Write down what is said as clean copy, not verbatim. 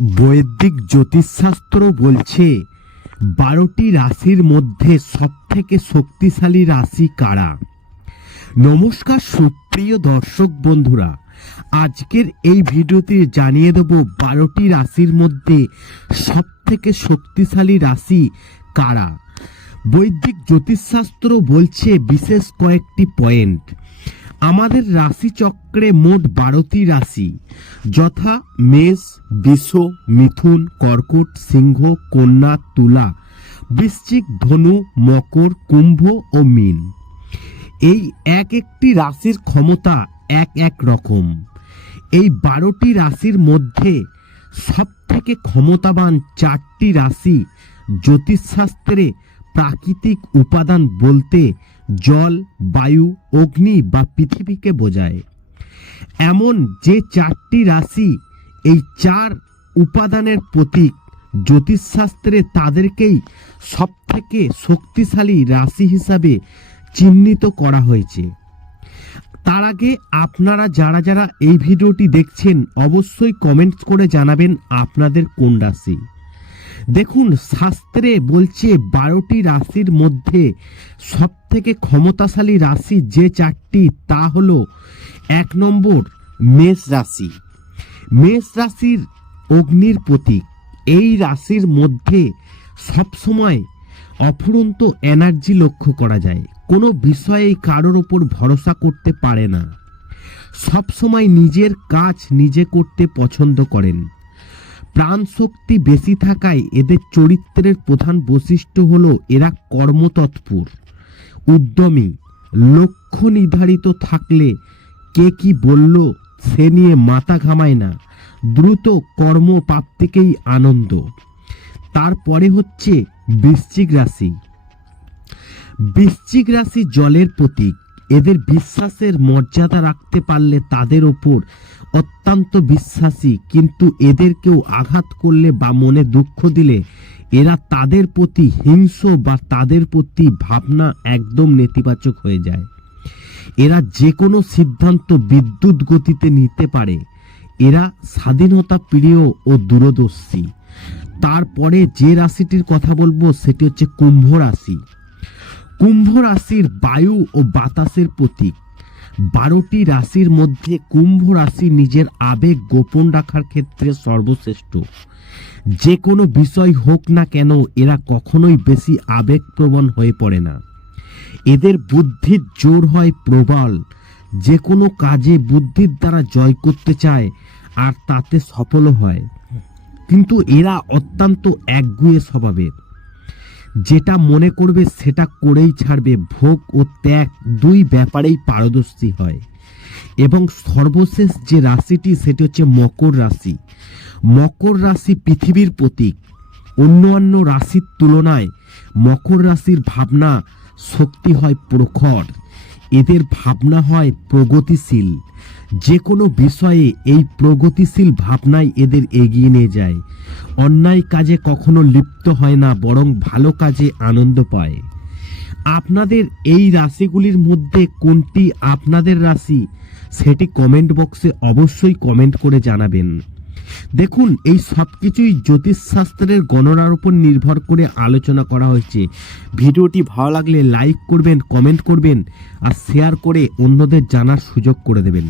বৈদিক জ্যোতিষশাস্ত্র বলছে 12টি রাশির মধ্যে সবথেকে শক্তিশালী রাশি কারা। নমস্কার সুপ্রিয় দর্শক বন্ধুরা, আজকের এই ভিডিওতে জানিয়ে দেব 12টি রাশির মধ্যে সবথেকে শক্তিশালী রাশি কারা। বৈদিক জ্যোতিষশাস্ত্র বলছে বিশেষ কয়েকটি পয়েন্ট। আমাদের রাশিচক্রে মোট 12টি রাশি, যথা মেষ, বৃষ, মিথুন, কর্কট, সিংহ, কন্যা, তুলা, বৃশ্চিক, ধনু, মকর, কুম্ভ ও মীন। এই এক একটি রাশির ক্ষমতা এক রকম। এই 12টি রাশির মধ্যে সবথেকে ক্ষমতাবান 4টি রাশি জ্যোতিষশাস্ত্রে প্রাকৃতিক উপাদান বলতে জল, বায়ু, অগ্নি বা পৃথিবীকে বোঝায়। এমন যে 4টি রাশি এই 4 উপাদানের প্রতীক, জ্যোতিষশাস্ত্রে তাদেরকেই সবথেকে শক্তিশালী রাশি হিসাবে চিহ্নিত করা হয়েছে। তার আগে আপনারা যারা এই ভিডিওটি দেখছেন অবশ্যই কমেন্টস করে জানাবেন আপনাদের কোন রাশি। দেখুন, শাস্ত্রে বলছে 12টি রাশির মধ্যে সবথেকে ক্ষমতাশালী রাশি যে 4টি, তা হলো 1 নম্বর মেষ রাশি। মেষ রাশির অগ্নির প্রতীক। এই রাশির মধ্যে সবসময় অফুরন্ত এনার্জি লক্ষ্য করা যায়। কোনো বিষয়ে কারোর ওপর ভরসা করতে পারে না। সবসময় নিজের কাজ নিজে করতে পছন্দ করেন। প্রাণ শক্তি বেশি থাকায় এদের চরিত্রের প্রধান বৈশিষ্ট্য হলো এরা কর্মতৎপর, উদ্যমী, লক্ষ্য নির্ধারিত থাকলে কে কি বলল সে নিয়ে মাথা ঘামায় না, দ্রুত কর্মপ্রাপ্তিকেই আনন্দ। তারপরে হচ্ছে বৃশ্চিক রাশি। বৃশ্চিক রাশি জলের প্রতীক। এদের বিশ্বাসের মর্যাদা রাখতে পারলে তাদের ওপর অত্যন্ত বিশ্বাসী, কিন্তু এদেরকেও আঘাত করলে বা মনে দুঃখ দিলে এরা তাদের প্রতি হিংস্র বা তাদের প্রতি ভাবনা একদম নেতিবাচক হয়ে যায়। এরা যে কোনো সিদ্ধান্ত বিদ্যুৎ গতিতে নিতে পারে। এরা স্বাধীনতা প্রিয় ও দূরদর্শী। তারপরে যে রাশিটির কথা বলবো সেটি হচ্ছে কুম্ভ রাশি। কুম্ভ রাশির বায়ু ও বাতাসের প্রতীক। 12টি রাশির মধ্যে কুম্ভ রাশি নিজের আবেগ গোপন রাখার ক্ষেত্রে সর্বশ্রেষ্ঠ। যে কোনো বিষয় হোক না কেন এরা কখনোই বেশি আবেগপ্রবণ হয়ে পড়ে না। এদের বুদ্ধির জোর হয় প্রবল। যে কোনো কাজে বুদ্ধির দ্বারা জয় করতে চায় আর তাতে সফল হয়। কিন্তু এরা অত্যন্ত একগুঁয়ে স্বভাবের। যেটা মনে করবে সেটা করেই ছাড়বে। ভোগ ও ত্যাগ দুই ব্যাপারেই পারদর্শী হয়। এবং সর্বশেষ যে রাশিটি সেটি হচ্ছে মকর রাশি। মকর রাশি পৃথিবীর প্রতীক। অন্যান্য রাশির তুলনায় মকর রাশির ভাবনা শক্তি হয় প্রখর। এদের ভাবনা হয় প্রগতিশীল। যে কোনো বিষয়ে এই প্রগতিশীল ভাবনাই এদের এগিয়ে নিয়ে যায়। অন্যায় কাজে কখনো লিপ্ত হয় না, বরং ভালো কাজে আনন্দ পায়। আপনাদের এই রাশিগুলির মধ্যে কোনটি আপনাদের রাশি সেটি কমেন্ট বক্সে অবশ্যই কমেন্ট করে জানাবেন। দেখুন, এই সব কিছুই জ্যোতিষশাস্ত্রের গণনার উপর নির্ভর করে আলোচনা করা হয়েছে। ভিডিওটি ভালো লাগলে লাইক করবেন, কমেন্ট করবেন আর শেয়ার করে অন্যদের জানার সুযোগ করে দেবেন।